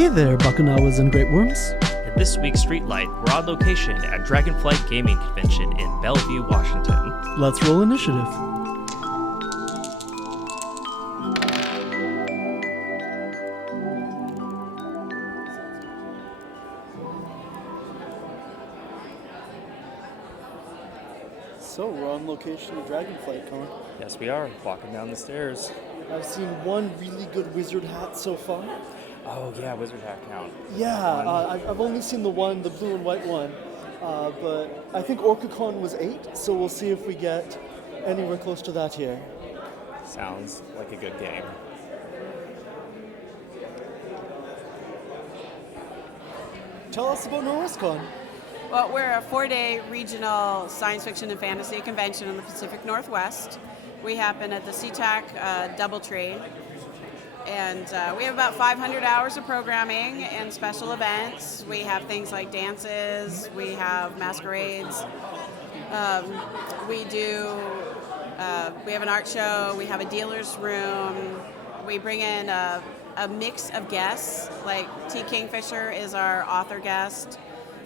Hey there, Bakunawas and Great Worms. In this week's Streetlight, we're on location at Dragonflight Gaming Convention in Bellevue, Washington. Let's roll initiative. So we're on location at Dragonflight Con. Yes, we are, walking down the stairs. I've seen one really good wizard hat so far. Oh yeah, wizard hat count. Yeah, I've only seen the one, the blue and white one. But I think OrcaCon was 8, so we'll see if we get anywhere close to that here. Sounds like a good game. Tell us about NorwestCon. Well, we're a 4-day regional science fiction and fantasy convention in the Pacific Northwest. We happen at the SeaTac Doubletree, and we have about 500 hours of programming and special events. We have things like dances, we have masquerades, we have an art show, we have a dealer's room, we bring in a mix of guests, like T. Kingfisher is our author guest.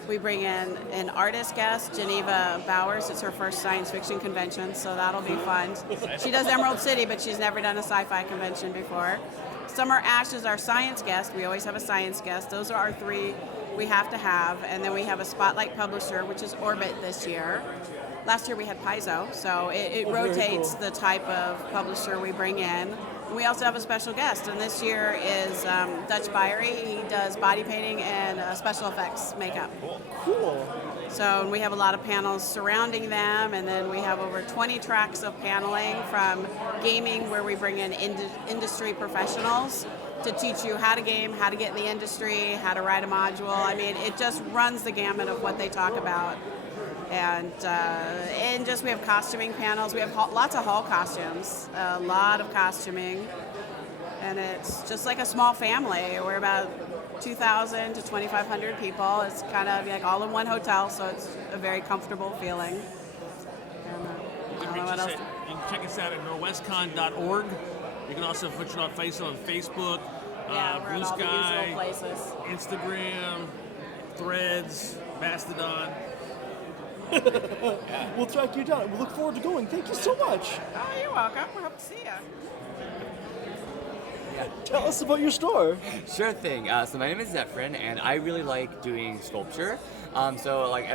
We bring in an artist guest, Geneva Bowers. It's her first science fiction convention, so that'll be fun. She does Emerald City, but she's never done a sci-fi convention before. Summer Ash is our science guest. We always have a science guest. Those are our 3 we have to have. And then we have a spotlight publisher, which is Orbit this year. Last year we had Paizo, so it rotates the type of publisher we bring in. We also have a special guest, and this year is Dutch Byery. He does body painting and special effects makeup. Cool. So we have a lot of panels surrounding them, and then we have over 20 tracks of paneling from gaming, where we bring in industry professionals to teach you how to game, how to get in the industry, how to write a module. I mean, it just runs the gamut of what they talk about. And we have costuming panels. We have lots of hall costumes, a lot of costuming, and it's just like a small family. We're about 2,000 to 2,500 people. It's kind of like all in one hotel, so it's a very comfortable feeling. You can check us out at norwestcon.org. You can also put your face on Facebook, Yeah, we're Blue at all the Sky, usual places. Instagram, Threads, Mastodon. We'll track you down. We look forward to going. Thank you so much. Oh, you're welcome. We hope to see you. Tell us about your store. Sure thing. So my name is Zephyrin, and I really like doing sculpture. And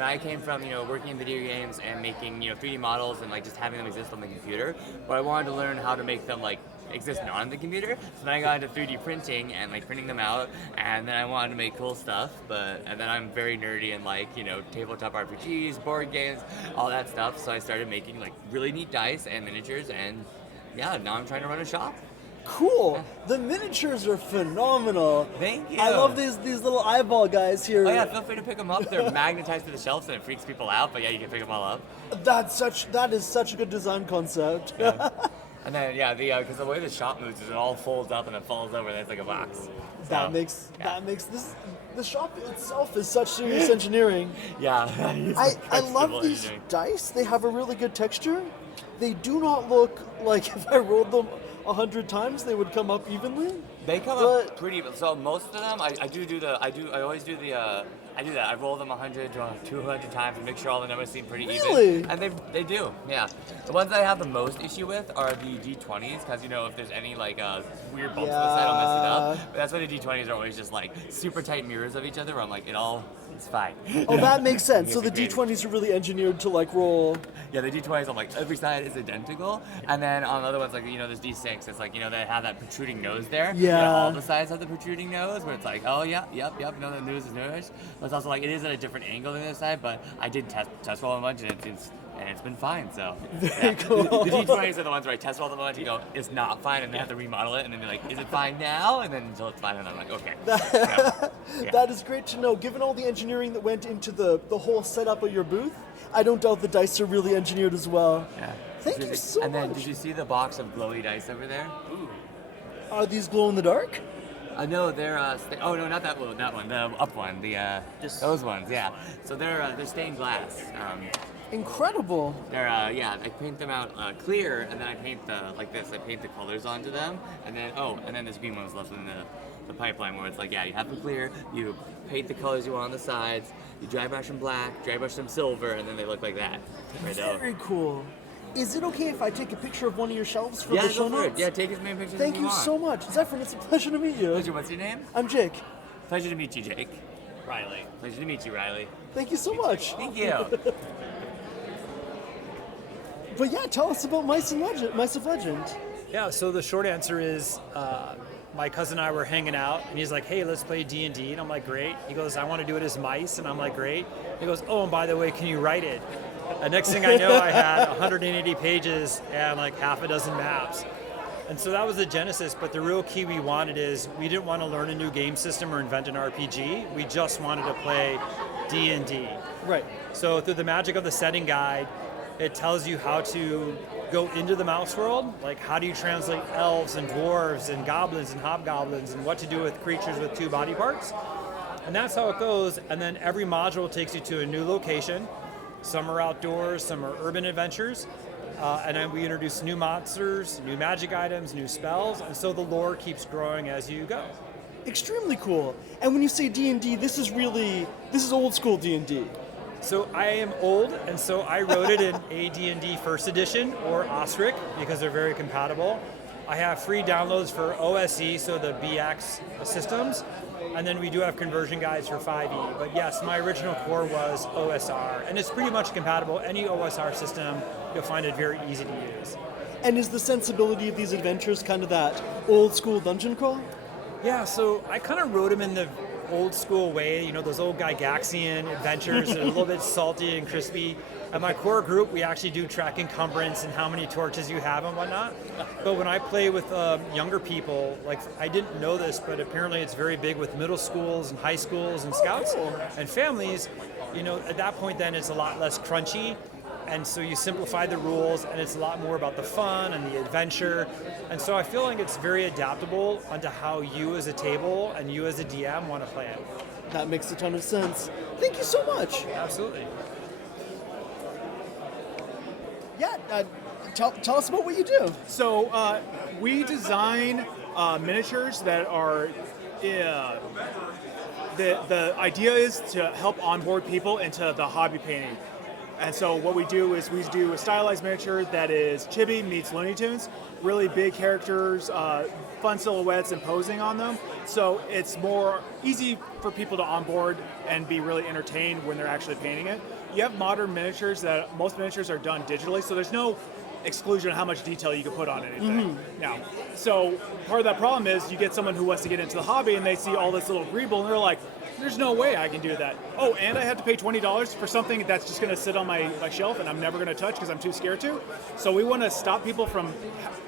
I came from, working in video games and making, 3D models and just having them exist on the computer. But I wanted to learn how to make them exist not on the computer. So then I got into 3D printing and printing them out, and then I wanted to make cool stuff. And then I'm very nerdy and tabletop RPGs, board games, all that stuff. So I started making really neat dice and miniatures, and yeah, now I'm trying to run a shop. Cool. The miniatures are phenomenal. Thank you. I love these little eyeball guys here. Oh yeah, feel free to pick them up. They're magnetized to the shelves and it freaks people out, but yeah, you can pick them all up. That is such a good design concept. Yeah. And then because the way the shop moves is it all folds up and it falls over. That's like a box. That makes this. The shop itself is such serious engineering. Yeah. I love these dice. They have a really good texture. They do not look like if I rolled them 100 times they would come up evenly. They come up pretty even. So most of them, I do that. I roll them 100 to 200 times and make sure all the numbers seem pretty Really? even. And they do, yeah. The ones that I have the most issue with are the D20s, because if there's any weird bumps on the side, I'll mess it up. But that's why the D20s are always just super tight mirrors of each other, where I'm it's fine. Oh, that makes sense. So the D20s are really engineered to roll. Yeah, the D20s, I'm every side is identical. And then on the other ones, there's D6, it's they have that protruding nose there. Yeah. And all the sides have the protruding nose, where it's oh, yeah, yep, no, the nose is nose. But it's also it is at a different angle than the side, but I did test roll a bunch, and it's been fine, so. Very cool. The D20s are the ones where I test roll them a bunch, it's not fine, and they have to remodel it, and then be is it fine now? And then until it's fine, and I'm okay. That is great to know. Given all the engineering that went into the whole setup of your booth, I don't doubt the dice are really engineered as well. Yeah. Thank you so much. And then, did you see the box of glowy dice over there? Ooh. Are these glow in the dark? No, they're oh no, not that one, the up one, those ones, yeah. So they're stained glass. Incredible. They're I paint them out clear, and then I paint I paint the colors onto them, and then there's green ones left in the pipeline where it's like, yeah, you have them clear, you paint the colors you want on the sides, you dry brush them black, dry brush them silver, and then they look like that. Very cool. Is it okay if I take a picture of one of your shelves for Yeah, the show go for it. notes? Yeah, take as many pictures Thank as you want. so much. Zephyrin, it's a pleasure to meet you. Pleasure. What's your name? I'm Jake. Pleasure to meet you, Jake. Riley. Pleasure to meet you, Riley. Thank you so much. Thank you. But yeah, tell us about Mice of Legend. Yeah, so the short answer is my cousin and I were hanging out, and he's like, hey, let's play D&D, and I'm like, great. He goes, I want to do it as mice, and I'm like, great. He goes, oh, and by the way, can you write it? And next thing I know, I had 180 pages and like half a dozen maps. And so that was the genesis, but the real key we wanted is we didn't want to learn a new game system or invent an RPG. We just wanted to play D&D. Right. So through the magic of the setting guide, it tells you how to go into the mouse world, like how do you translate elves and dwarves and goblins and hobgoblins and what to do with creatures with 2 body parts. And that's how it goes. And then every module takes you to a new location. Some are outdoors, some are urban adventures. And then we introduce new monsters, new magic items, new spells. And so the lore keeps growing as you go. Extremely cool. And when you say D&D, this is old school D&D. So I am old, and so I wrote it in AD&D First Edition or OSRIC because they're very compatible. I have free downloads for OSE, so the BX systems, and then we do have conversion guides for 5e. But yes, my original core was OSR, and it's pretty much compatible. Any OSR system, you'll find it very easy to use. And is the sensibility of these adventures kind of that old school dungeon crawl? Yeah, so I kind of wrote them in the old school way, you know, those old Gygaxian adventures that are a little bit salty and crispy. At my core group, we actually do track encumbrance and how many torches you have and whatnot. But when I play with younger people, like I didn't know this, but apparently it's very big with middle schools and high schools and scouts and families. You know, at that point then it's a lot less crunchy. And so you simplify the rules, and it's a lot more about the fun and the adventure. And so I feel like it's very adaptable onto how you as a table and you as a DM want to play it. That makes a ton of sense. Thank you so much. Absolutely. Yeah, tell us about what you do. So we design miniatures that are. The idea is to help onboard people into the hobby painting. And so what we do is we do a stylized miniature that is Chibi meets Looney Tunes, really big characters, fun silhouettes and posing on them. So it's more easy for people to onboard and be really entertained when they're actually painting it. You have modern miniatures that most miniatures are done digitally, so there's no exclusion of how much detail you can put on anything. Now, so part of that problem is you get someone who wants to get into the hobby and they see all this little greeble and they're like, there's no way I can do that. Oh, and I have to pay $20 for something that's just going to sit on my shelf and I'm never going to touch because I'm too scared to. So we want to stop people from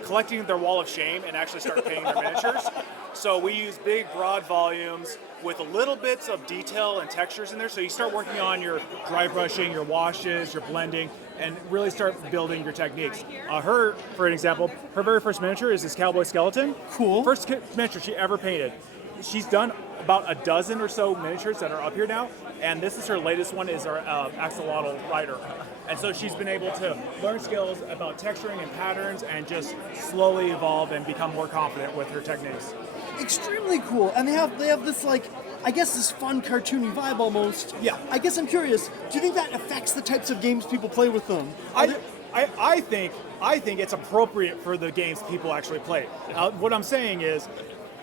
collecting their wall of shame and actually start painting their miniatures. So we use big, broad volumes with little bits of detail and textures in there. So you start working on your dry brushing, your washes, your blending, and really start building your techniques. Her, for an example, her very first miniature is this cowboy skeleton. Cool. First miniature she ever painted. She's done about a dozen or so miniatures that are up here now, and this is her latest one, is our axolotl rider. And so she's been able to learn skills about texturing and patterns and just slowly evolve and become more confident with her techniques. Extremely cool. And they have this like, I guess this fun cartoony vibe almost. Yeah. I guess I'm curious, do you think that affects the types of games people play with them? I think it's appropriate for the games people actually play. What I'm saying is,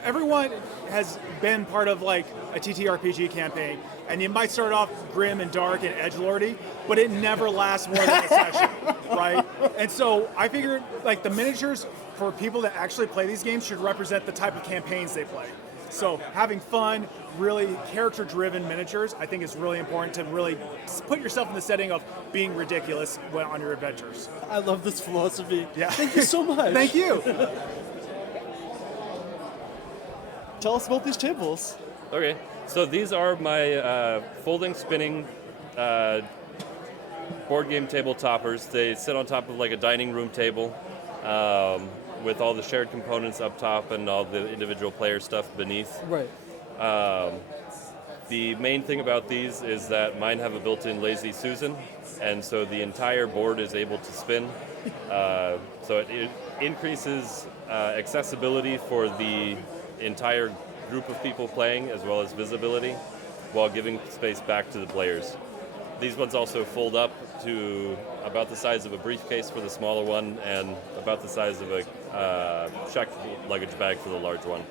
everyone has been part of like a TTRPG campaign, and you might start off grim and dark and edgelordy, but it never lasts more than a session, right? And so I figured like the miniatures for people that actually play these games should represent the type of campaigns they play. So having fun, really character-driven miniatures, I think is really important to really put yourself in the setting of being ridiculous on your adventures. I love this philosophy. Yeah. Thank you so much. Thank you. Tell us about these tables. Okay, so these are my folding, spinning board game table toppers. They sit on top of like a dining room table with all the shared components up top and all the individual player stuff beneath. Right. The main thing about these is that mine have a built-in Lazy Susan, and so the entire board is able to spin. So it increases accessibility for the entire group of people playing as well as visibility, while giving space back to the players. These ones also fold up to about the size of a briefcase for the smaller one and about the size of a checked luggage bag for the large one.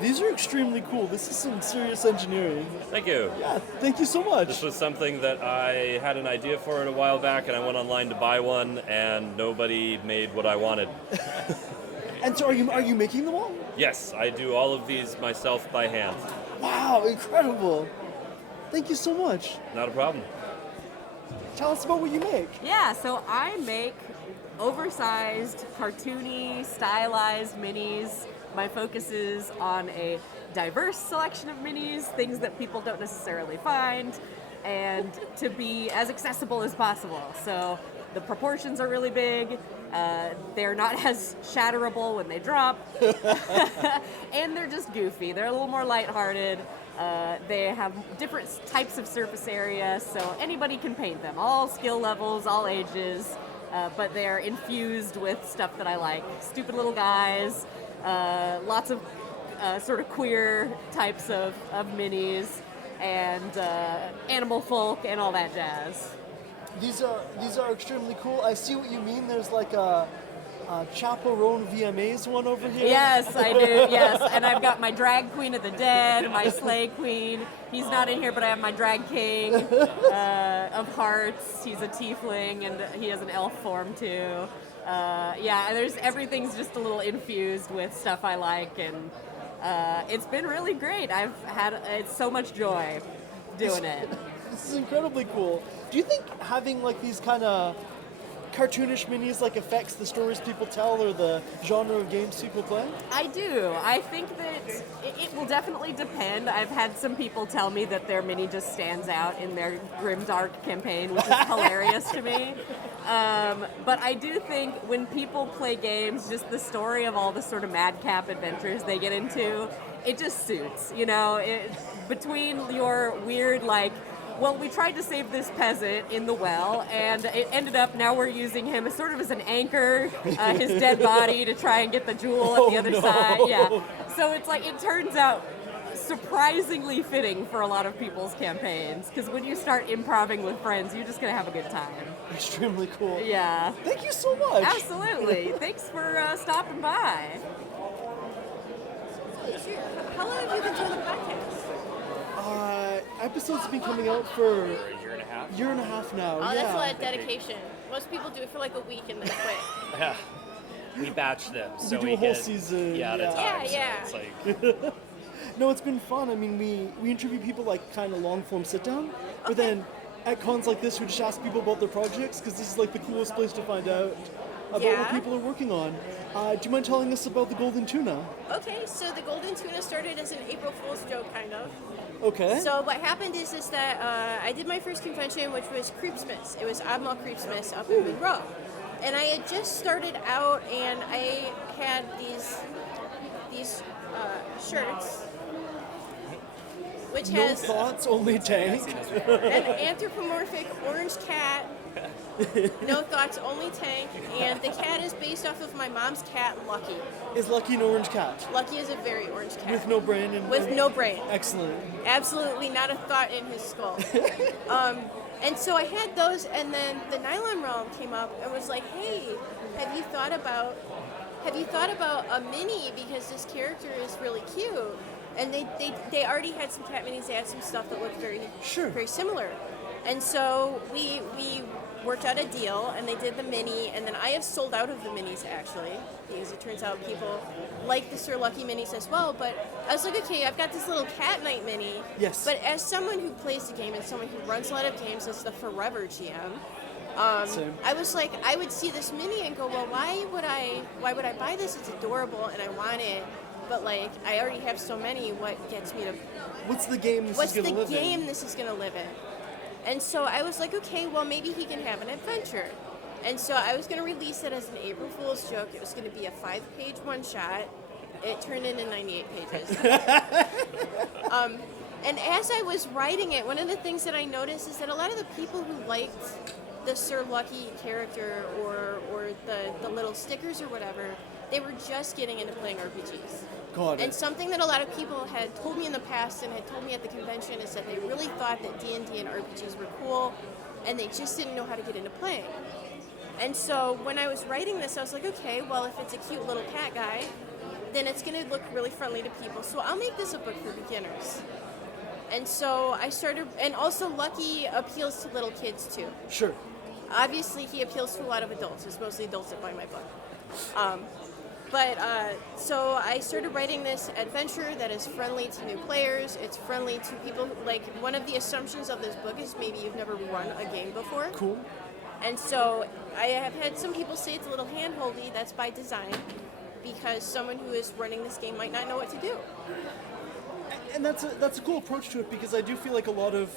These are extremely cool. This is some serious engineering. Thank you. Yeah, thank you so much. This was something that I had an idea for it a while back, and I went online to buy one, and nobody made what I wanted. And so are you making them all? Yes, I do all of these myself by hand. Wow, incredible. Thank you so much. Not a problem. Tell us about what you make. Yeah, so I make oversized, cartoony, stylized minis. My focus is on a diverse selection of minis, things that people don't necessarily find, and to be as accessible as possible. So the proportions are really big, they're not as shatterable when they drop, and they're just goofy. They're a little more lighthearted. They have different types of surface area, so anybody can paint them, all skill levels, all ages, but they're infused with stuff that I like. Stupid little guys, lots of sort of queer types of minis, and animal folk and all that jazz. These are extremely cool. I see what you mean. There's like a chaperone VMAs one over here. Yes, I do. Yes, and I've got my drag queen of the dead, my slay queen. He's not in here, but I have my drag king of hearts. He's a tiefling, and he has an elf form too. Yeah, everything's just a little infused with stuff I like, and it's been really great. It's so much joy doing it. This is incredibly cool. Do you think having like these kind of cartoonish minis like affects the stories people tell or the genre of games people play? I do. I think that it will definitely depend. I've had some people tell me that their mini just stands out in their grimdark campaign, which is hilarious to me. But I do think when people play games, just the story of all the sort of madcap adventures they get into, it just suits. You know, between your weird like, well, we tried to save this peasant in the well, and it ended up now we're using him as sort of as an anchor, his dead body, to try and get the jewel at the other side. Yeah. So it's like, it turns out surprisingly fitting for a lot of people's campaigns, because when you start improvising with friends, you're just going to have a good time. Extremely cool. Yeah. Thank you so much. Absolutely. Thanks for stopping by. How long have you been doing the podcast? Episodes have been coming out for A year and a half. year and a half now. Oh, yeah. that's a lot of dedication. Most people do it for like a week and then quit. Yeah. We batch them, so do a whole get season. at a time. Yeah, So yeah. it's like No, it's been fun. I mean, we interview people like kind of long form sit down, but then at cons like this, we just ask people about their projects because this is like the coolest place to find out about what Yeah. people are working on. Do you mind telling us about the Golden Tuna? Okay, so the Golden Tuna started as an April Fool's joke, kind of. Okay. So what happened is that I did my first convention, which was Creepsmiths. It was Oddmall Creepsmiths up in Monroe. And I had just started out, and I had these shirts, which No has thoughts, only tank. an anthropomorphic orange cat. No thoughts, only tank. And the cat is based off of my mom's cat, Lucky. Is Lucky an orange cat? Lucky is a very orange cat. With no brain and With no brain. Excellent. Absolutely not a thought in his skull. And so I had those, and then the Nylon Realm came up and was like, "Hey, have you thought about a mini, because this character is really cute?" And they already had some cat minis. They had some stuff that looked very similar. And so we worked out a deal, and they did the mini, and then I have sold out of the minis actually, because it turns out people like the Sir Lucky minis as well. But I was like, okay, I've got this little Cat Knight mini. Yes. But as someone who plays the game and someone who runs a lot of games as the forever GM, Same. I was like, I would see this mini and go, well, why would I buy this? It's adorable and I want it, but like I already have so many. What gets me to? What's the game this What's is going the to live game in? this is gonna live in? And so I was like, okay, well maybe he can have an adventure. And so I was gonna release it as an April Fool's joke. It was gonna be a 5-page one-shot. It turned into 98 pages. And as I was writing it, one of the things that I noticed is that a lot of the people who liked the Sir Lucky character or the little stickers or whatever, they were just getting into playing RPGs. Got And it. something that a lot of people had told me in the past and had told me at the convention is that they really thought that D&D and RPGs were cool, and they just didn't know how to get into playing. And so when I was writing this, I was like, okay, well, if it's a cute little cat guy, then it's going to look really friendly to people. So I'll make this a book for beginners. And so I started, and also Lucky appeals to little kids too. Sure. Obviously, he appeals to a lot of adults. It's mostly adults that buy my book. So I started writing this adventure that is friendly to new players. It's friendly to people. Like, one of the assumptions of this book is maybe you've never run a game before. Cool. And so I have had some people say it's a little hand-holdy. That's by design, because someone who is running this game might not know what to do. And that's a cool approach to it, because I do feel like a lot of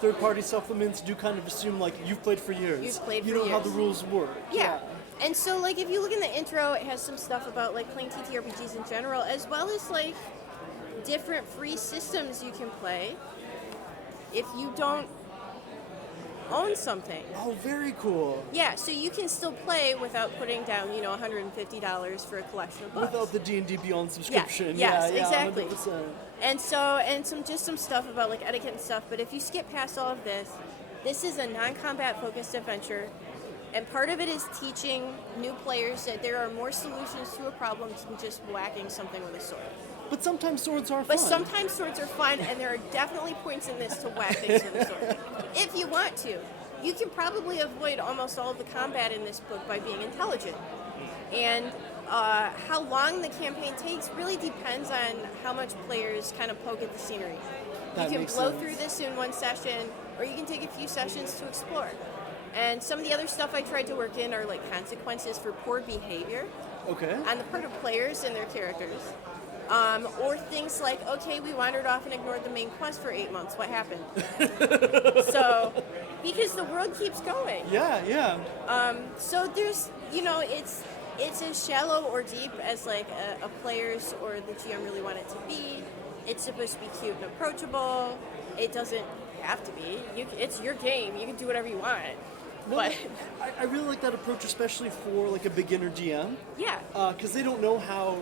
third-party supplements do kind of assume like you've played for years. You've played you for know how years. the rules work. Yeah. And so, like, if you look in the intro, it has some stuff about, like, playing TTRPGs in general, as well as, like, different free systems you can play if you don't own something. Oh, very cool. Yeah, so you can still play without putting down, $150 for a collection of books. Without the D&D Beyond subscription. Yes, yeah, exactly. 100%. And some stuff about, like, etiquette and stuff, but if you skip past all of this, this is a non-combat focused adventure. And part of it is teaching new players that there are more solutions to a problem than just whacking something with a sword. But sometimes swords are fun. But sometimes swords are fun, and there are definitely points in this to whack things with a sword. If you want to. You can probably avoid almost all of the combat in this book by being intelligent. And how long the campaign takes really depends on how much players kind of poke at the scenery. That you can makes blow sense. through this in one session, or you can take a few sessions to explore. And some of the other stuff I tried to work in are like consequences for poor behavior Okay. on the part of players and their characters. Or things like, okay, we wandered off and ignored the main quest for 8 months. What happened? So, because the world keeps going. Yeah. So there's, it's as shallow or deep as like a player's or the GM really want it to be. It's supposed to be cute and approachable. It doesn't have to be. It's your game. You can do whatever you want. But I really like that approach, especially for like a beginner GM. yeah. Because they don't know how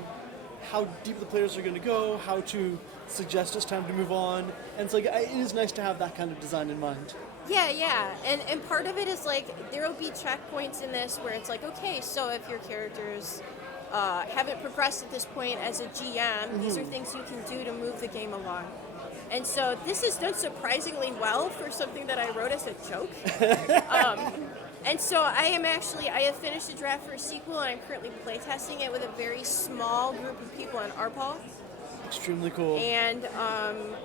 deep the players are going to go, how to suggest it's time to move on, and it's like it is nice to have that kind of design in mind. Yeah. And part of it is like there will be checkpoints in this where it's like, okay, so if your characters haven't progressed at this point as a GM, these are things you can do to move the game along. And so this is done surprisingly well for something that I wrote as a joke. And so I have finished a draft for a sequel, and I'm currently playtesting it with a very small group of people on RPAL. Extremely cool. And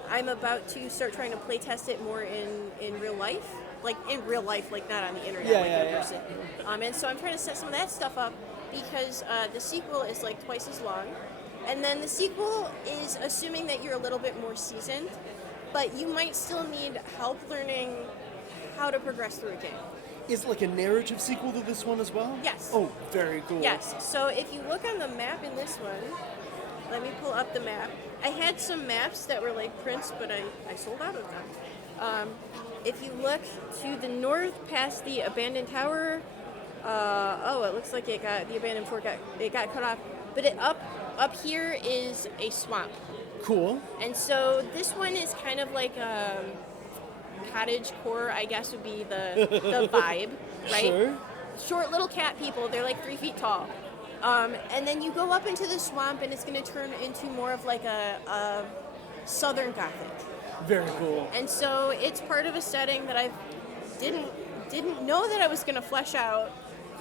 I'm about to start trying to playtest it more in real life. Like in real life, like not on the internet, in person. And so I'm trying to set some of that stuff up because the sequel is like twice as long. And then the sequel is assuming that you're a little bit more seasoned, but you might still need help learning how to progress through a game. Is it like a narrative sequel to this one as well? Yes. Oh, very cool. Yes. So if you look on the map in this one, let me pull up the map. I had some maps that were like prints, but I sold out of them. If you look to the north past the abandoned tower, it looks like the abandoned fort got cut off. But up here is a swamp. Cool. And so this one is kind of like cottage core, I guess would be the vibe, right? Sure. Short little cat people, they're like 3 feet tall. And then you go up into the swamp and it's going to turn into more of like a southern gothic. Very cool. And so it's part of a setting that I didn't know that I was going to flesh out,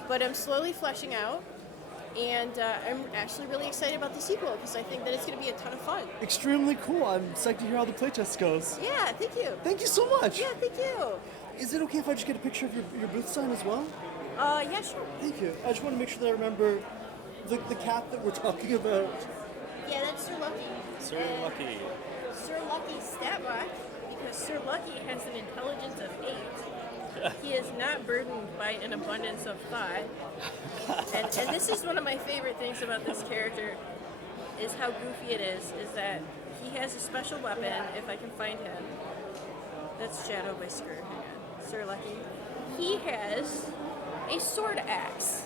but I'm slowly fleshing out. And I'm actually really excited about the sequel because I think that it's going to be a ton of fun. Extremely cool. I'm psyched to hear how the playtest goes. Yeah, thank you. Thank you so much. Yeah, thank you. Is it okay if I just get a picture of your booth sign as well? Yeah, sure. Thank you. I just want to make sure that I remember the cat that we're talking about. Yeah, that's Sir Lucky. Sir Lucky. Sir Lucky's stat rock, because Sir Lucky has an intelligence of 8. He is not burdened by an abundance of thought. And this is one of my favorite things about this character, is how goofy it is that he has a special weapon, if I can find him. That's shadowed by Skrr. Hang on. Sir Lucky. He has a sword axe.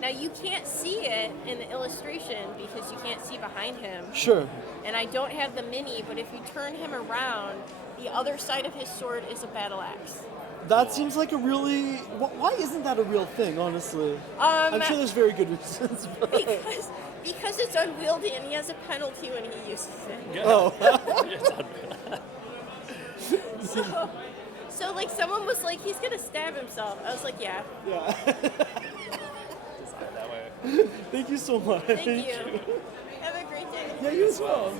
Now you can't see it in the illustration because you can't see behind him. Sure. And I don't have the mini, but if you turn him around, the other side of his sword is a battle axe. That seems like a really. Why isn't that a real thing, honestly? I'm sure there's very good reasons. But... Because it's unwieldy and he has a penalty when he uses it. Oh. So like someone was like, he's gonna stab himself. I was like, yeah. Yeah. Thank you so much. Thank you. Have a great day. Yeah, you as well.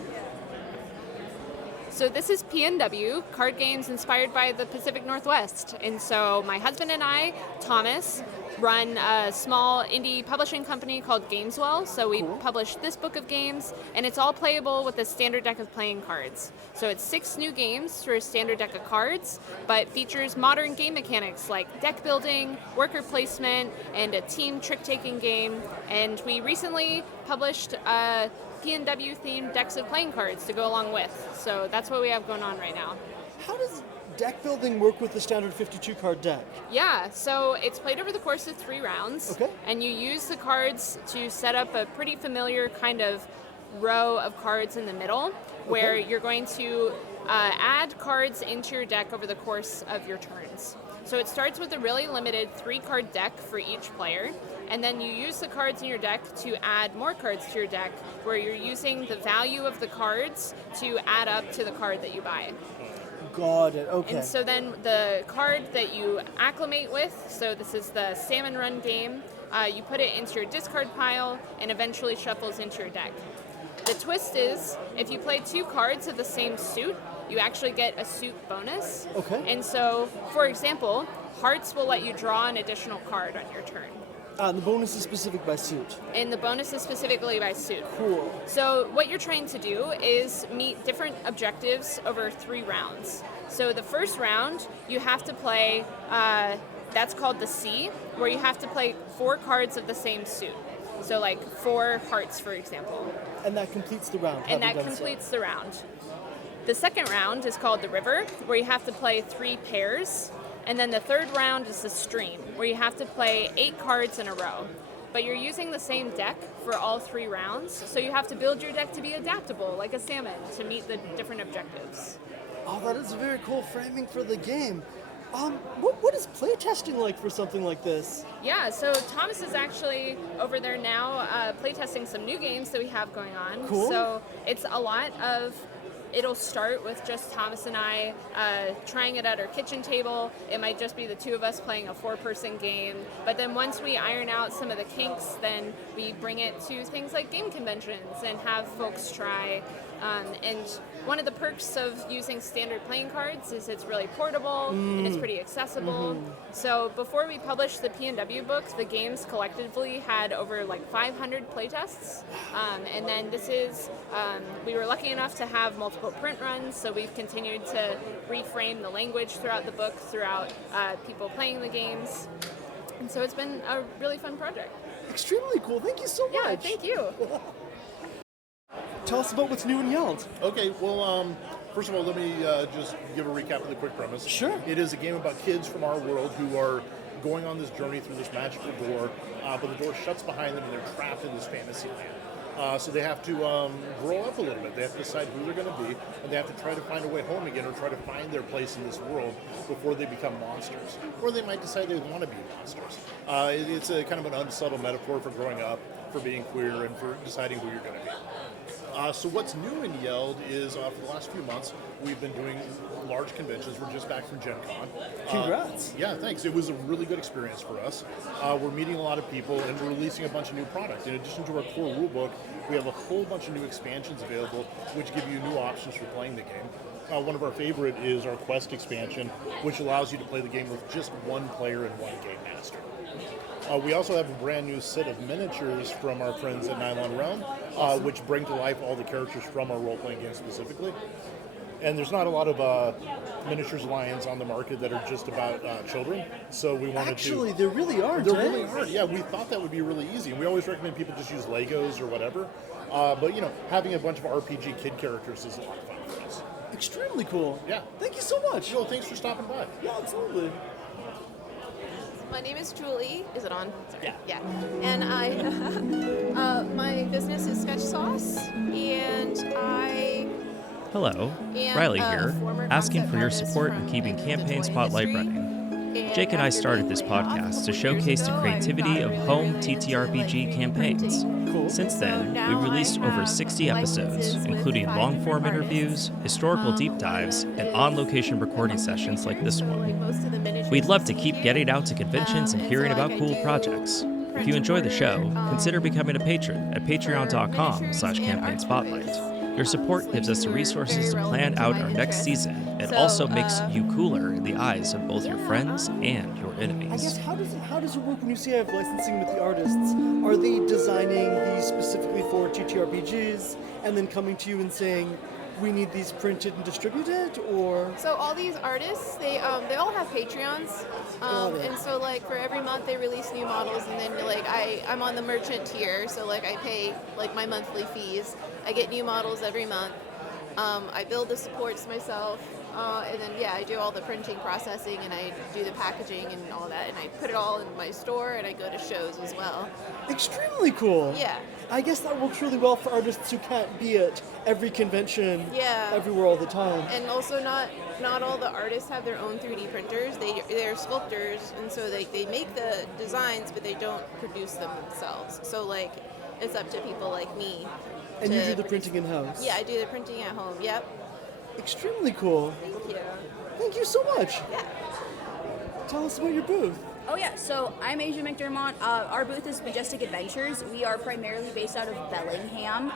So this is PNW, card games inspired by the Pacific Northwest. And so my husband and I, Thomas, run a small indie publishing company called Gameswell. So we publish this book of games, and it's all playable with a standard deck of playing cards. So it's 6 new games for a standard deck of cards, but features modern game mechanics like deck building, worker placement, and a team trick-taking game. And we recently published a PNW themed decks of playing cards to go along with. So that's what we have going on right now. How does deck building work with the standard 52 card deck? Yeah, so it's played over the course of 3 rounds. Okay. And you use the cards to set up a pretty familiar kind of row of cards in the middle where you're going to add cards into your deck over the course of your turns. So it starts with a really limited 3-card deck for each player, and then you use the cards in your deck to add more cards to your deck, where you're using the value of the cards to add up to the card that you buy. Got it, okay. And so then the card that you acclimate with, so this is the Salmon Run game, you put it into your discard pile and eventually shuffles into your deck. The twist is, if you play 2 cards of the same suit, you actually get a suit bonus. Okay. And so, for example, Hearts will let you draw an additional card on your turn. And the bonus is specific by suit. And the bonus is specifically by suit. Cool. So what you're trying to do is meet different objectives over 3 rounds. So the first round, you have to play, that's called the C, where you have to play 4 cards of the same suit. So like 4 hearts, for example. And that completes the round. And that completes the round. The second round is called the river, where you have to play 3 pairs. And then the third round is the stream, where you have to play 8 cards in a row. But you're using the same deck for all 3 rounds, so you have to build your deck to be adaptable, like a salmon, to meet the different objectives. Oh, that is very cool framing for the game. What is playtesting like for something like this? Yeah, so Thomas is actually over there now playtesting some new games that we have going on. Cool. So it's a lot of... It'll start with just Thomas and I trying it at our kitchen table. It might just be the 2 of us playing a 4-person game. But then once we iron out some of the kinks, then we bring it to things like game conventions and have folks try. And one of the perks of using standard playing cards is it's really portable and it's pretty accessible. So before we published the PNW book, the games collectively had over like 500 playtests. And then this is, we were lucky enough to have multiple print runs, so we've continued to reframe the language throughout the book, throughout people playing the games. And so it's been a really fun project. Extremely cool. Thank you so much. Yeah, thank you. Tell us about what's new in Yeld. Okay, well, first of all, let me just give a recap of the quick premise. Sure. It is a game about kids from our world who are going on this journey through this magical door, but the door shuts behind them and they're trapped in this fantasy land. So they have to grow up a little bit. They have to decide who they're going to be, and they have to try to find a way home again or try to find their place in this world before they become monsters. Or they might decide they want to be monsters. It's a kind of an unsubtle metaphor for growing up, for being queer, and for deciding who you're going to be. So what's new in Yeld is for the last few months, we've been doing large conventions. We're just back from Gen Con. Congrats. Yeah, thanks. It was a really good experience for us. We're meeting a lot of people, and we're releasing a bunch of new product. In addition to our core rulebook, we have a whole bunch of new expansions available, which give you new options for playing the game. One of our favorite is our Quest expansion, which allows you to play the game with just 1 player and 1 game master. We also have a brand new set of miniatures from our friends at Nylon Realm, which bring to life all the characters from our role-playing game specifically. And there's not a lot of miniatures lines on the market that are just about children, so we wanted Actually, there really are. They're really hard. Yeah, we thought that would be really easy, and we always recommend people just use Legos or whatever. But you know, having a bunch of RPG kid characters is a lot of fun for us. Extremely cool. Yeah. Thank you so much. Well, thanks for stopping by. Yeah, absolutely. my name is Julie. Is it on? Sorry. Yeah. And I, my business is Sketch Sauce, and I Hello, am Riley a here, former asking concept for your artist support in from, keeping the Campaign toy Spotlight industry. running. And Jake and I after started being this laid off a podcast couple to years showcase the ago, I creativity got of really, home really into, TTRPG 3D campaigns. printing. Cool. Since So then, now we've released I over have 60 episodes, licenses with including 5 long-form different interviews, artists. historical deep One dives, of them and is on-location a recording monkey sessions like painter, this so like one. most of the miniatures We'd love you to see keep here. getting out to conventions and And hearing so, like, about I cool do projects. If print you to enjoy the order, show, consider becoming a patron at miniatures and patreon.com/campaign art spotlight. toys. Your support So, gives like, us the these were resources very to plan relevant to out my our next interests. season. It So, also makes you cooler in the eyes of both your yeah, friends and your I enemies. guess how does it work when you say I have licensing with the artists? Are they designing these specifically for TTRPGs and then coming to you and saying, we need these printed and distributed, or? So all these artists, they all have Patreons, Got it. and so like for every month they release new models, and then like I'm on the merchant tier, so like I pay like my monthly fees. I get new models every month. I build the supports myself, and then I do all the printing, processing, and I do the packaging and all that, and I put it all in my store, and I go to shows as well. Extremely cool. Yeah. I guess that works really well for artists who can't be at every convention Yeah. everywhere all the time. And also not all the artists have their own 3D printers. They're sculptors, and so they make the designs, but they don't produce them themselves. So like it's up to people like me. And to you do the produce- printing in-house. Yeah, I do the printing at home. Yep. Extremely cool. Thank you. Thank you so much. Yeah. Tell us about your booth. Oh yeah, so I'm Asia McDermott. Our booth is Majestic Adventures. We are primarily based out of Bellingham.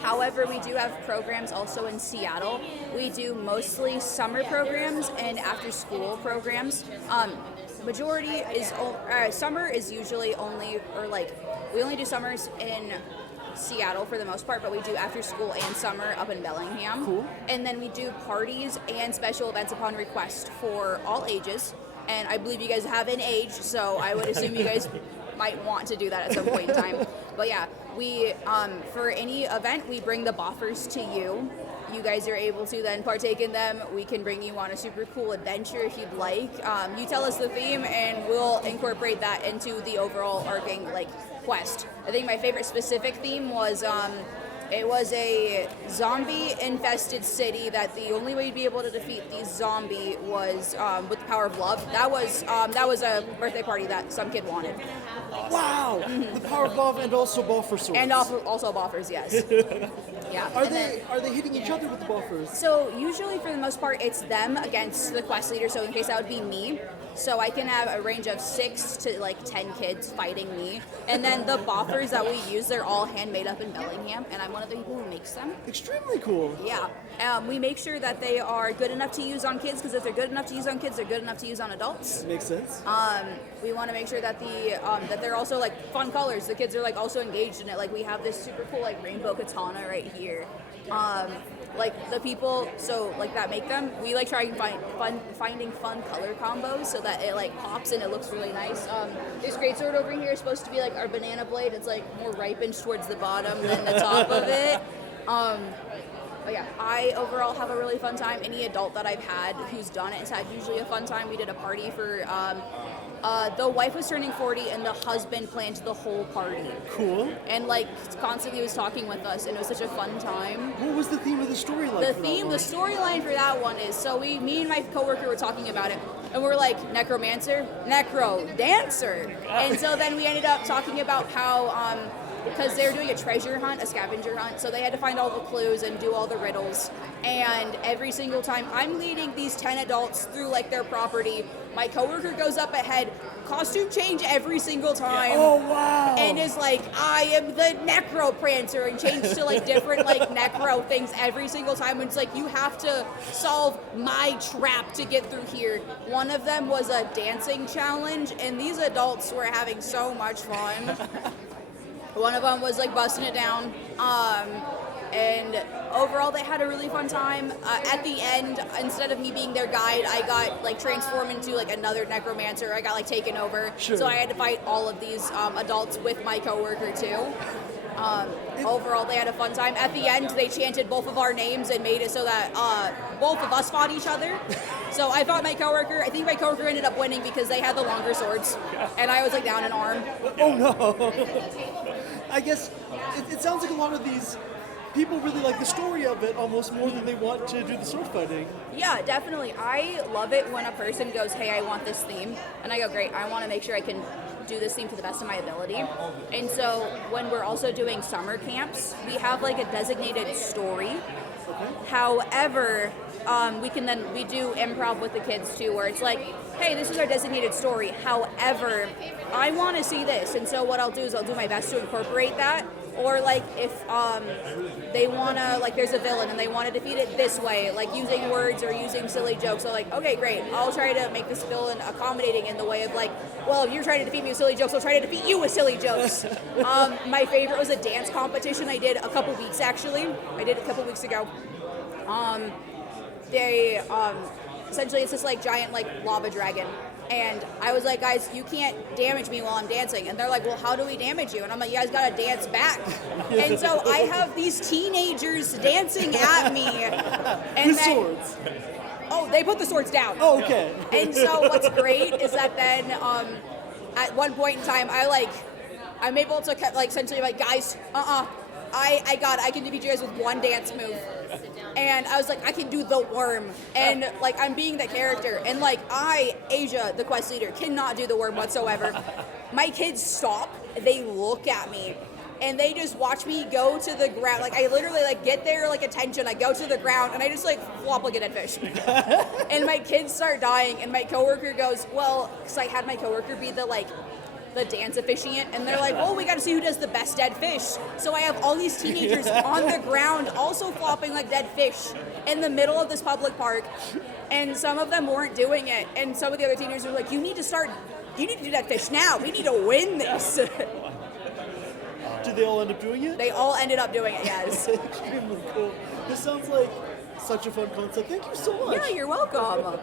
However, we do have programs also in Seattle. We do mostly summer programs and after-school programs. Majority is summer is usually only, or like we only do summers in Seattle for the most part, but we do after school and summer up in Bellingham. Cool. And then we do parties and special events upon request for all ages. And I believe you guys have an age, so I would assume you guys might want to do that at some point in time. But yeah, we for any event we bring the boffers to you. You guys are able to then partake in them. We can bring you on a super cool adventure if you'd like. You tell us the theme, and we'll incorporate that into the overall arcing quest. I think my favorite specific theme was it was a zombie-infested city that the only way you'd be able to defeat these zombie was with the power of love. That was a birthday party that some kid wanted. Wow! The power of love and also buffer swords. And also buffers, yes. Yeah. Are they hitting each other with the buffers? So usually for the most part it's them against the quest leader, so in case that would be me. So I can have a range of 6 to 10 kids fighting me. And then the boffers that we use, they're all handmade up in Bellingham, and I'm one of the people who makes them. Extremely cool. Yeah. We make sure that they are good enough to use on kids, because if they're good enough to use on kids, they're good enough to use on adults. Makes sense. We want to make sure that that they're also fun colors. The kids are falso engaged in it. We have this super cool rainbow katana right here. The people that make them, we try and finding fun color combos so that it pops and it looks really nice. This greatsword over here is supposed to be our banana blade. It's more ripened towards the bottom than the top of it. But yeah, I overall have a really fun time. Any adult that I've had who's done it has had usually a fun time. We did a party for the wife was turning 40 and the husband planned the whole party. Cool. And constantly was talking with us, and it was such a fun time. What was the theme of the storyline? The storyline for that one is, me and my coworker were talking about it, and we're like, necromancer, necro dancer, and so then we ended up talking about how because they were doing a treasure hunt, a scavenger hunt, so they had to find all the clues and do all the riddles. And every single time I'm leading these 10 adults through their property, my coworker goes up ahead, costume change every single time. Oh wow! And is I am the necroprancer, and change to different necro things every single time. And it's you have to solve my trap to get through here. One of them was a dancing challenge, and these adults were having so much fun. One of them was busting it down, and overall they had a really fun time. At the end, instead of me being their guide, I got transformed into another necromancer. I got taken over, Sure. So I had to fight all of these adults with my coworker too. Overall, they had a fun time. At the end, they chanted both of our names and made it so that both of us fought each other. So I fought my coworker. I think my coworker ended up winning because they had the longer swords, and I was like down an arm. Oh no! I guess it sounds like a lot of these people really like the story of it almost more than they want to do the sword fighting. Yeah, definitely. I love it when a person goes, hey, I want this theme. And I go, great, I want to make sure I can do this theme to the best of my ability. And so when we're also doing summer camps, we have like a designated story. However, we do improv with the kids too, where it's like, hey, this is our designated story. However, I want to see this. And so what I'll do is I'll do my best to incorporate that. Or like if they want to, like there's a villain and they want to defeat it this way, like using words or using silly jokes. So like, okay, great, I'll try to make this villain accommodating in the way of like, well, if you're trying to defeat me with silly jokes, I'll try to defeat you with silly jokes. My favorite was a dance competition I did a couple weeks ago. Essentially it's this like giant like lava dragon. And I was like, guys, you can't damage me while I'm dancing. And they're like, well, how do we damage you? And I'm like, you guys gotta dance back. And so I have these teenagers dancing at me. And with swords. Oh, they put the swords down. Oh, okay. And so what's great is that then at one point in time, I'm able to like essentially like, guys, I can defeat you guys with one dance move. And I was like, I can do the worm. And like, I'm being the character. And like, Asia, the quest leader, cannot do the worm whatsoever. My kids stop, they look at me, and they just watch me go to the ground. Like, I literally like get their like attention, I go to the ground, and I just like flop like a dead fish. And my kids start dying, and my coworker goes, well, because I had my coworker be the dance officiant, and they're like, well, we got to see who does the best dead fish. So I have all these teenagers on the ground also flopping like dead fish in the middle of this public park, and some of them weren't doing it, and some of the other teenagers were like, you need to do that fish now, we need to win this. Did they all end up doing it? They all ended up doing it, yes. Extremely cool. This sounds like such a fun concept. Thank you so much. Yeah, you're welcome.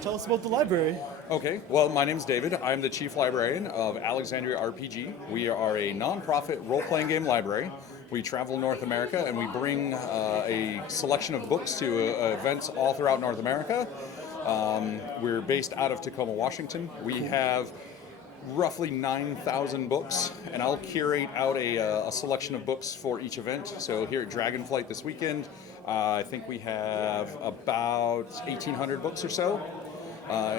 Tell us about the library. Okay, well, my name's David. I'm the chief librarian of Alexandria RPG. We are a nonprofit role-playing game library. We travel North America and we bring a selection of books to events all throughout North America. We're based out of Tacoma, Washington. We have roughly 9,000 books, and I'll curate out a selection of books for each event. So here at Dragonflight this weekend, I think we have about 1,800 books or so.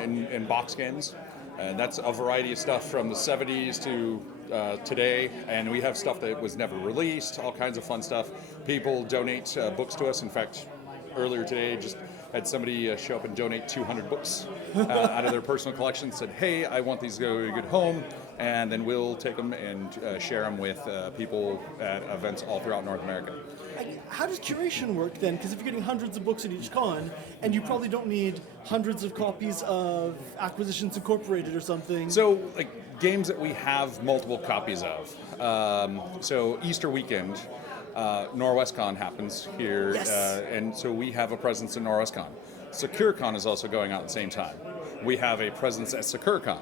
In box skins, and that's a variety of stuff from the 70s to today, and we have stuff that was never released, all kinds of fun stuff. People donate books to us. In fact, earlier today just had somebody show up and donate 200 books out of their personal collection, said, hey, I want these to go to a good home, and then we'll take them and share them with people at events all throughout North America. How does curation work then? Because if you're getting hundreds of books at each con, and you probably don't need hundreds of copies of Acquisitions Incorporated or something. So, like games that we have multiple copies of. So Easter weekend, NorwestCon happens here, Yes. And so we have a presence in NorwestCon. SecureCon is also going out at the same time. We have a presence at SecureCon.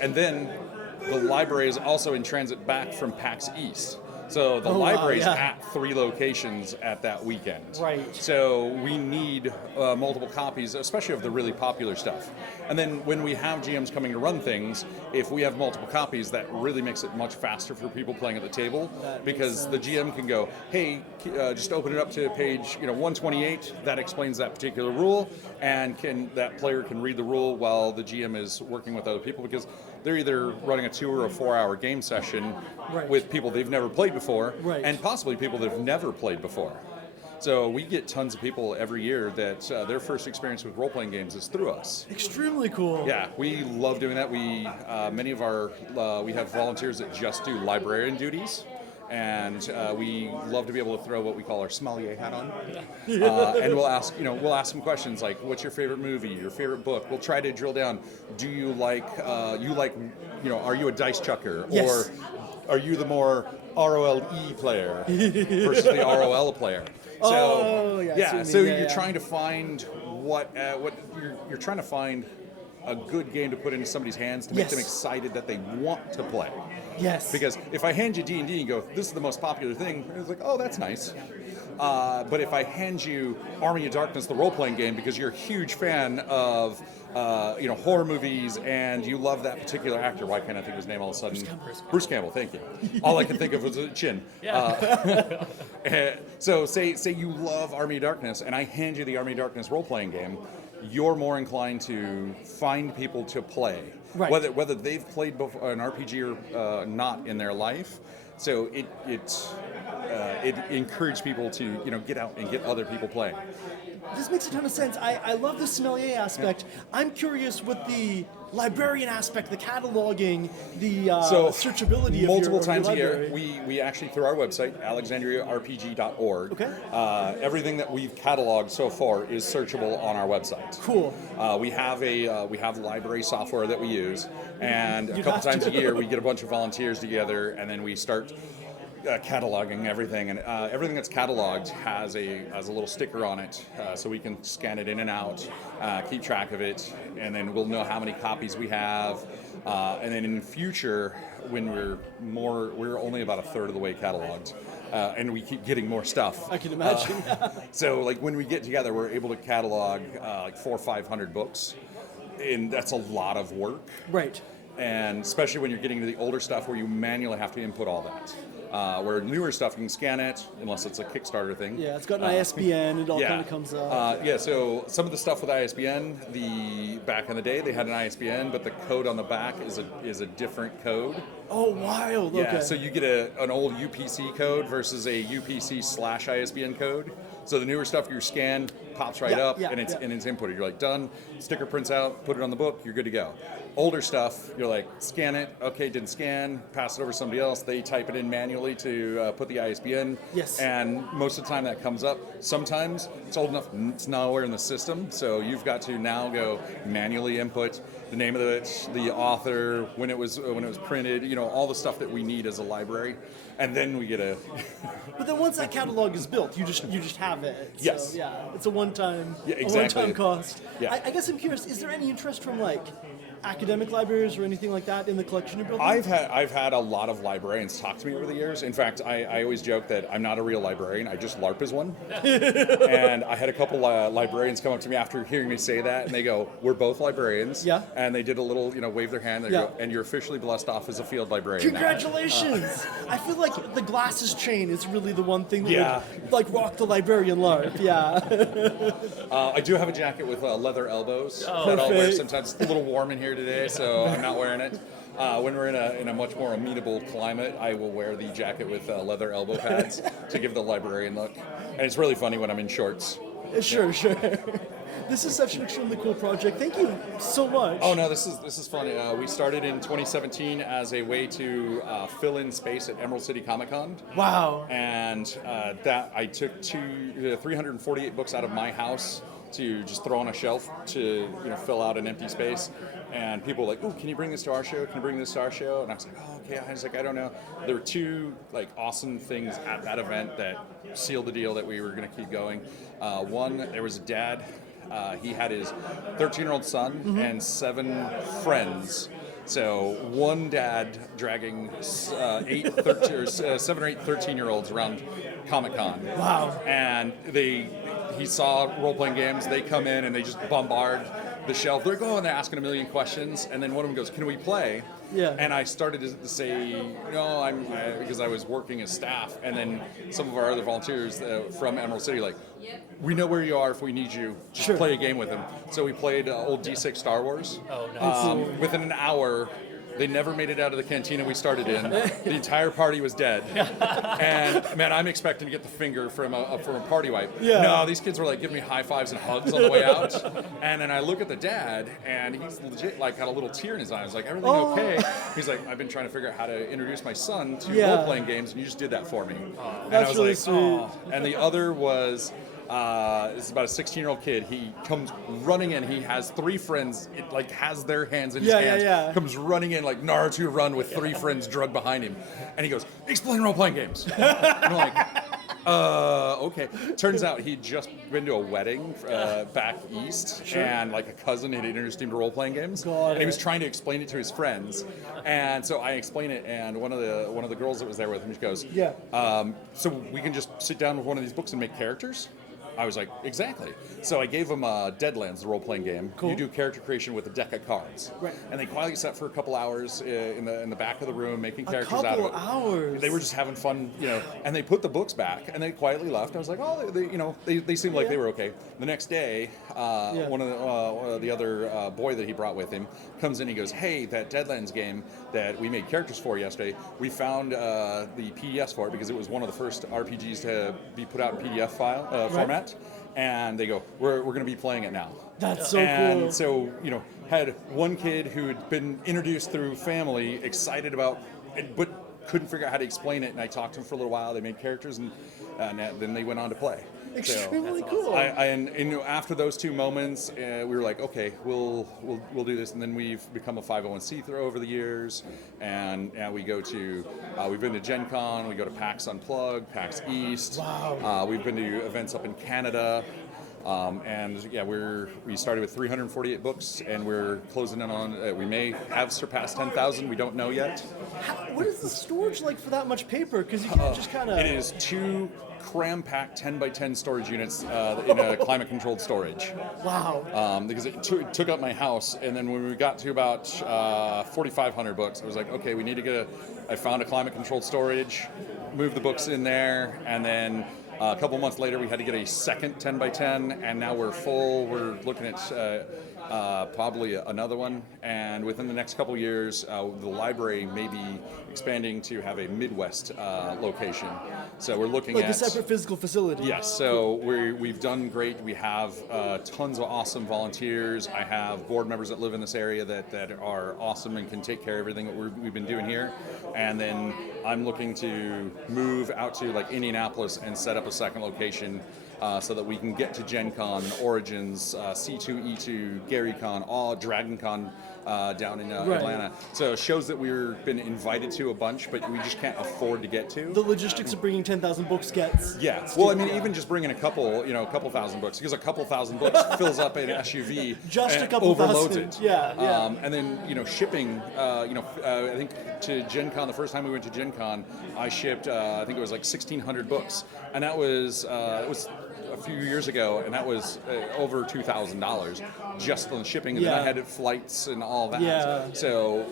And then the library is also in transit back from PAX East. So the library's at 3 locations at that weekend. Right. So we need multiple copies, especially of the really popular stuff. And then when we have GMs coming to run things, if we have multiple copies, that really makes it much faster for people playing at the table, because the GM can go, hey, just open it up to page 128. That explains that particular rule, and that player can read the rule while the GM is working with other people, because they're either running a 2 or a 4-hour game session with people they've never played before, and possibly people that have never played before. So we get tons of people every year that their first experience with role-playing games is through us. Extremely cool. Yeah, we love doing that. We we have volunteers that just do librarian duties. And we love to be able to throw what we call our sommelier hat on, and we'll ask some questions like, "What's your favorite movie? Your favorite book?" We'll try to drill down. Do you like are you a dice chucker, Yes. or are you the more ROLE player versus the ROL player? So you're trying to find what you're trying to find a good game to put into somebody's hands to make Yes. them excited that they want to play. Yes. Because if I hand you D&D and go, this is the most popular thing, it's like, oh, that's nice. But if I hand you Army of Darkness, the role-playing game, because you're a huge fan of horror movies and you love that particular actor, why can't I think of his name all of a sudden? Bruce Campbell, thank you. All I can think of was a chin. So say you love Army of Darkness, and I hand you the Army of Darkness role-playing game, you're more inclined to find people to play. Right. Whether they've played an RPG or not in their life. So it encouraged people to get out and get other people playing. This makes a ton of sense. I love the sommelier aspect. I'm curious with the librarian aspect, the cataloging, the searchability of multiple your times a year, library. we actually, through our website, alexandriarpg.org, Okay. Everything that we've cataloged so far is searchable on our website. Cool. We have library software that we use, and a You couple have times to. a year we get a bunch of volunteers together, and then we start cataloging everything, and everything that's cataloged has a little sticker on it, so we can scan it in and out, keep track of it, and then we'll know how many copies we have. And then in the future, when we're only about a third of the way cataloged, and we keep getting more stuff. I can imagine. So like when we get together, we're able to catalog like 400 or 500 books, and that's a lot of work. Right. And especially when you're getting to the older stuff where you manually have to input all that. Where newer stuff, you can scan it, unless it's a Kickstarter thing. Yeah, it's got an ISBN, it all kind of comes up. So some of the stuff with ISBN, back in the day, they had an ISBN, but the code on the back is a different code. Oh, wild. Yeah, Okay. so you get an old UPC code versus a UPC/ISBN code. So the newer stuff you scan pops right up and it's inputted. You're like, done, sticker prints out, put it on the book, you're good to go. Older stuff, you're like, scan it, okay, didn't scan, pass it over to somebody else, they type it in manually to put the ISBN. Yes. And most of the time that comes up. Sometimes it's old enough, it's nowhere in the system, so you've got to now go manually input the name of it, the author, when it was printed, all the stuff that we need as a library, and then we get a. But then once that catalog is built, you just have it. Yes. So, yeah, it's a one-time exactly. cost. Yeah. I guess I'm curious. Is there any interest from like academic libraries or anything like that in the collection you're building? I've had a lot of librarians talk to me over the years. In fact, I always joke that I'm not a real librarian. I just LARP as one. And I had a couple librarians come up to me after hearing me say that, and they go, "We're both librarians." Yeah. And they did a little, wave their hand. They go, "And you're officially blessed off as a field librarian." now." Congratulations! I feel like the glasses chain is really the one thing that Yeah. would like rock the librarian LARP. Yeah. I do have a jacket with leather elbows that I'll wear Perfect. sometimes. It's a little warm in here today, so I'm not wearing it. When we're in a much more amenable climate, I will wear the jacket with leather elbow pads to give the librarian look. And it's really funny when I'm in shorts. Sure. This is such an extremely cool project. Thank you so much. Oh no, this is fun. We started in 2017 as a way to fill in space at Emerald City Comic Con. Wow. And that I took 348 books out of my house to just throw on a shelf to fill out an empty space. And people were like, "Ooh, can you bring this to our show? Can you bring this to our show?" And I was like, "Oh, okay." I was like, "I don't know." There were two awesome things at that event that sealed the deal that we were going to keep going. One, there was a dad. He had his 13-year-old son and 7 friends. So one dad dragging 7 or 8 13-year-olds around Comic-Con. Wow. And he saw role-playing games. They come in and they just bombard the shelf. They're going, they're asking a million questions, and then one of them goes, "Can we play?" Yeah. And I started to say, "No, because I was working as staff." And then some of our other volunteers from Emerald City, like, "We know where you are if we need you. Just play a game with them." So we played old D6 Star Wars. Oh, nice. Within an hour, they never made it out of the cantina we started in. The entire party was dead. And man, I'm expecting to get the finger from a party wipe. Yeah. No, these kids were like giving me high fives and hugs on the way out. And then I look at the dad, and he's legit got a little tear in his eye. I was like, "Everything okay?" He's like, "I've been trying to figure out how to introduce my son to role-playing games, and you just did that for me." And That's I was really like, sweet. "Oh." And the other was. It's about a 16-year-old kid. He comes running in. He has 3 friends. It has their hands in his hands. Yeah. Comes running in like Naruto run with 3 friends drugged behind him, and he goes, "Explain role-playing games." And I'm like, Okay. Turns out he'd just been to a wedding back east, and like a cousin had introduced him to role-playing games, and he was trying to explain it to his friends. And so I explained it, and one of the girls that was there with him, she goes, Yeah. So we can just sit down with one of these books and make characters? I was like, exactly. So I gave them Deadlands, the role-playing game. Cool. You do character creation with a deck of cards. Right. And they quietly sat for a couple hours in the back of the room making A characters out of it. couple hours. They were just having fun, and they put the books back and they quietly left. I was like, oh, they seemed like they were okay. The next day, one of the other boy that he brought with him comes in. He goes, hey, that Deadlands game that we made characters for yesterday, we found the PDFs for it because it was one of the first RPGs to be put out in PDF file format. And they go, we're going to be playing it now. That's so and cool. So, had one kid who'd been introduced through family, excited about it, but couldn't figure out how to explain it. And I talked to him for a little while. They made characters, and then they went on to play. Extremely so, cool. And after those two moments, we were like, okay, we'll do this. And then we've become a 501c3 over the years, and we go to we've been to Gen Con, we go to PAX Unplugged, PAX East. Wow. We've been to events up in Canada. We started with 348 books, and we're closing in on. We may have surpassed 10,000. We don't know yet. What is the storage like for that much paper? Because you can't just kind of. It is 2 cram-packed 10 by 10 storage units in a climate-controlled storage. Wow. Because it took up my house, and then when we got to about 4,500 books, I was like, okay, we need to I found a climate-controlled storage, moved the books in there, and then a couple months later, we had to get a second 10 by 10, and now we're full. We're looking at probably another one, and within the next couple years, the library may be expanding to have a Midwest location. So we're looking like at a separate physical facility. Yes. So we've done great. We have tons of awesome volunteers. I have board members that live in this area that are awesome and can take care of everything that we've been doing here. And then I'm looking to move out to like Indianapolis and set up a second location. So that we can get to Gen Con, Origins, C2E2, GaryCon, all DragonCon down in Atlanta. So shows that we've been invited to a bunch, but we just can't afford to get to. The logistics of bringing 10,000 books gets. Yeah. Well, I mean, even just bringing a couple thousand books, because a couple thousand books fills up an SUV. Just and a couple overloads thousand. it. Yeah. And then shipping. I think to Gen Con, the first time we went to Gen Con, I shipped. I think it was like 1,600 books, and that was a few years ago, and that was over $2,000 just on the shipping, and then I had flights and all that. Yeah. So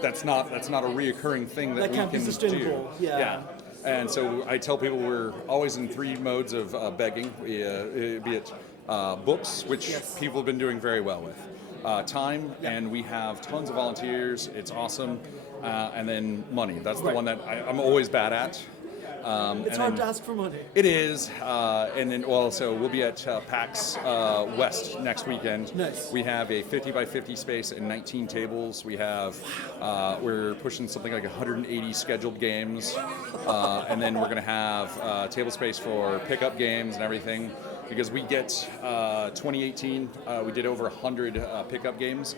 that's not a reoccurring thing that we can't be can sustainable. do. Yeah. And so I tell people we're always in 3 modes of begging, be it books, which people have been doing very well with, time, and we have tons of volunteers. It's awesome, and then money. That's the one that I'm always bad at. It's hard to ask for money. It is, and then so we'll be at PAX West next weekend. Nice. We have a 50 by 50 space and 19 tables. We have, we're pushing something like 180 scheduled games, and then we're going to have table space for pickup games and everything. Because we get 2018, we did over 100 pickup games.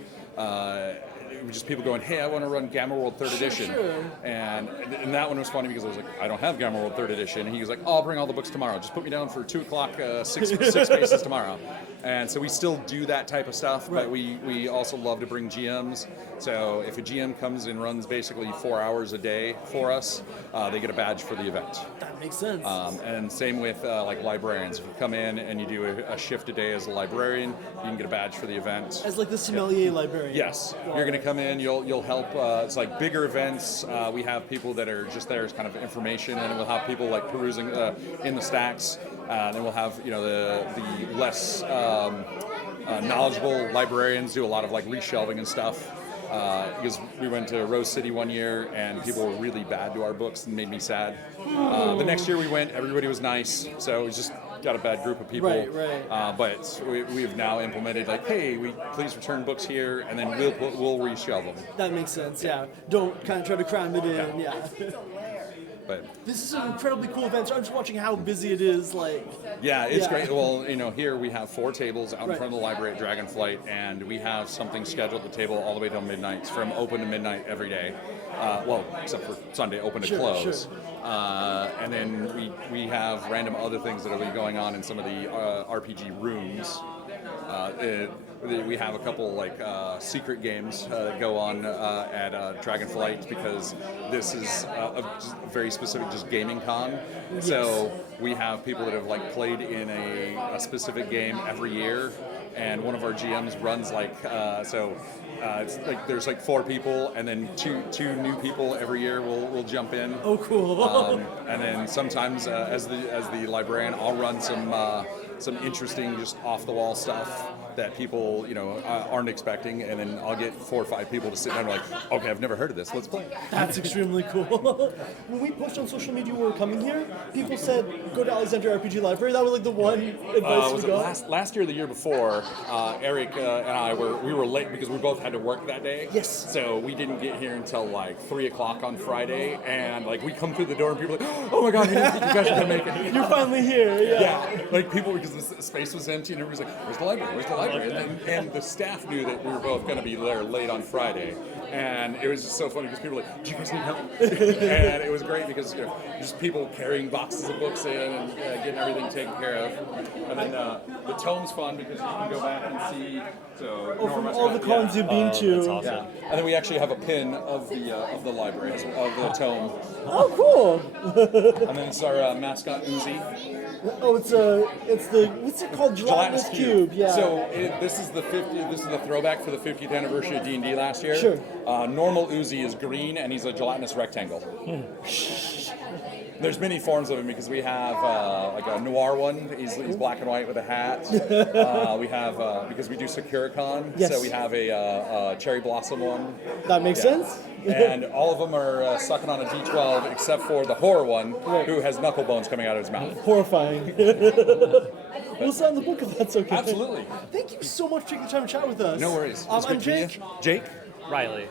Just people going, hey, I want to run Gamma World 3rd Edition. Sure. And that one was funny because I was like, I don't have Gamma World 3rd Edition. And he was like, oh, I'll bring all the books tomorrow. Just put me down for 2 o'clock, 6 spaces tomorrow. And so we still do that type of stuff, but we also love to bring GMs. So if a GM comes and runs basically 4 hours a day for us, they get a badge for the event. That makes sense. And same with like librarians. If you come in and you do a shift a day as a librarian, you can get a badge for the event. As like the sommelier librarian. Yes, you're going to come in. You'll help. It's like bigger events. We have people that are just there as kind of information, and we'll have people like perusing in the stacks. Then we'll have the less knowledgeable librarians do a lot of like reshelving and stuff. Because we went to Rose City one year and people were really bad to our books and made me sad. The next year we went, everybody was nice, so it was just got a bad group of people. Right. But we've now implemented like, hey, please return books here, and then we'll reshelve them. That makes sense. Yeah. Don't kind of try to cram it in. Yeah. But This is an incredibly cool event. So I'm just watching how busy it is. Like, yeah, it's great. Well, here we have 4 tables out in Right. front of the library at Dragonflight, and we have something scheduled at the table all the way till midnight. It's from open to midnight every day. Except for Sunday, open to close. And then we have random other things that will be going on in some of the RPG rooms. We have a couple secret games that go on at Dragonflight because this is a very specific just gaming con. Yes. So we have people that have played in a specific game every year, and one of our GMs runs it's there's 4 people, and then two new people every year will jump in. Oh, cool! And then sometimes, as the librarian, I'll run some interesting, just off the wall stuff that people aren't expecting, and then I'll get 4 or 5 people to sit down and okay, I've never heard of this. Let's play. That's extremely cool. When we posted on social media we were coming here, people said go to Alexandria RPG Library. That was the one advice we got. Last year or the year before, Eric and I were late because we both had to work that day. Yes. So we didn't get here until 3 o'clock on Friday, and we come through the door and people are like, oh my god, we didn't think you guys were gonna make it. You're finally here. Yeah. People, because the space was empty and everybody's like, where's the library? Where's the library? And the staff knew that we were both going to be there late on Friday. And it was just so funny because people were like, do you guys need help? And it was great because just people carrying boxes of books in and getting everything taken care of. And then the tome's fun because you can go back and see. So from all the cons you've been to. That's awesome. Yeah. And then we actually have a pin of the library, of the tome. Oh, cool! And then it's our mascot Uzi. Oh, it's the what's it called? Gelatinous cube. Yeah. So this is the throwback for the 50th anniversary of D&D last year. Sure. Normal Uzi is green, and he's a gelatinous rectangle. There's many forms of him because we have a noir one. He's black and white with a hat. We have because we do Securicon, yes. So we have a cherry blossom one. That makes sense. And all of them are sucking on a D12 except for the horror one, who has knuckle bones coming out of his mouth. Horrifying. We'll sign the book if that's okay. Absolutely. Thank you so much for taking the time to chat with us. No worries. I'm Jake. Jake? Riley.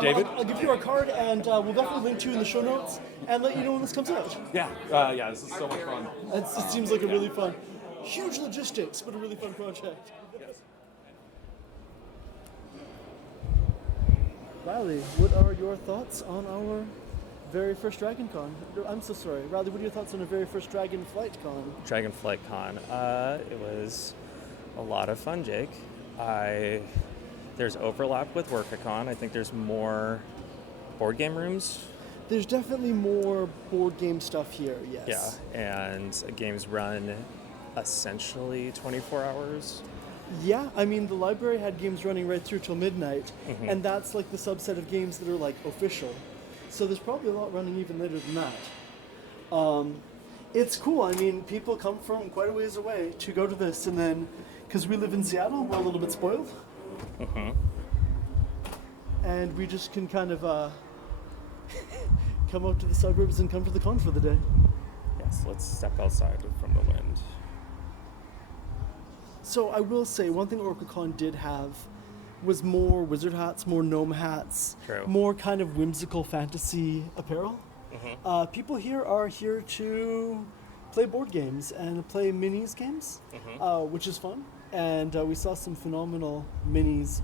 David? I'll give you our card, and we'll definitely link to you in the show notes and let you know when this comes out. Yeah. This is so much fun. It seems like a really fun, huge logistics, but a really fun project. Yes. Riley, what are your thoughts on our very first Dragon Con? I'm so sorry. Riley, what are your thoughts on our very first Dragonflight Con? Dragonflight Con. It was a lot of fun, Jake. There's overlap with Workacon. I think there's more board game rooms. There's definitely more board game stuff here, yes. Yeah, and games run essentially 24 hours. Yeah, I mean, the library had games running right through till midnight, and that's the subset of games that are official. So there's probably a lot running even later than that. It's cool. I mean, people come from quite a ways away to go to this, and then, because we live in Seattle, we're a little bit spoiled. And we just can kind of come out to the suburbs and come to the con for the day. Yes, let's step outside from the wind. So I will say, one thing OrcaCon did have was more wizard hats, more gnome hats, True. more kind of whimsical fantasy apparel. People here are here to play board games and play minis games, which is fun. And we saw some phenomenal minis,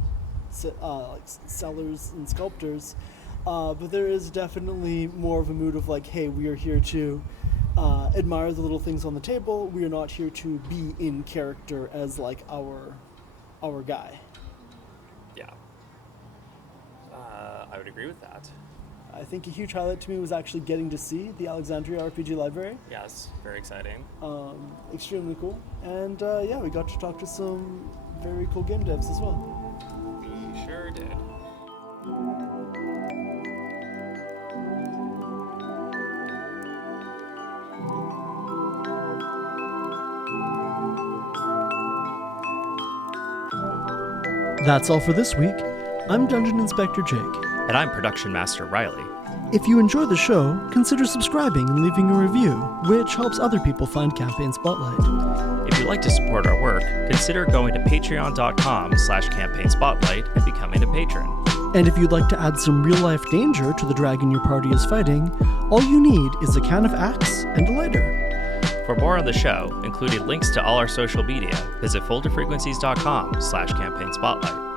sellers and sculptors. But there is definitely more of a mood of hey, we are here to admire the little things on the table. We are not here to be in character as our guy. Yeah. I would agree with that. I think a huge highlight to me was actually getting to see the Alexandria RPG Library. Yes, very exciting. Extremely cool. And we got to talk to some very cool game devs as well. We sure did. That's all for this week. I'm Dungeon Inspector Jake. And I'm Production Master Riley. If you enjoy the show, consider subscribing and leaving a review, which helps other people find Campaign Spotlight. If you'd like to support our work, consider going to patreon.com/campaignspotlight and becoming a patron. And if you'd like to add some real-life danger to the dragon your party is fighting, all you need is a can of axe and a lighter. For more on the show, including links to all our social media, visit folderfrequencies.com/campaign spotlight.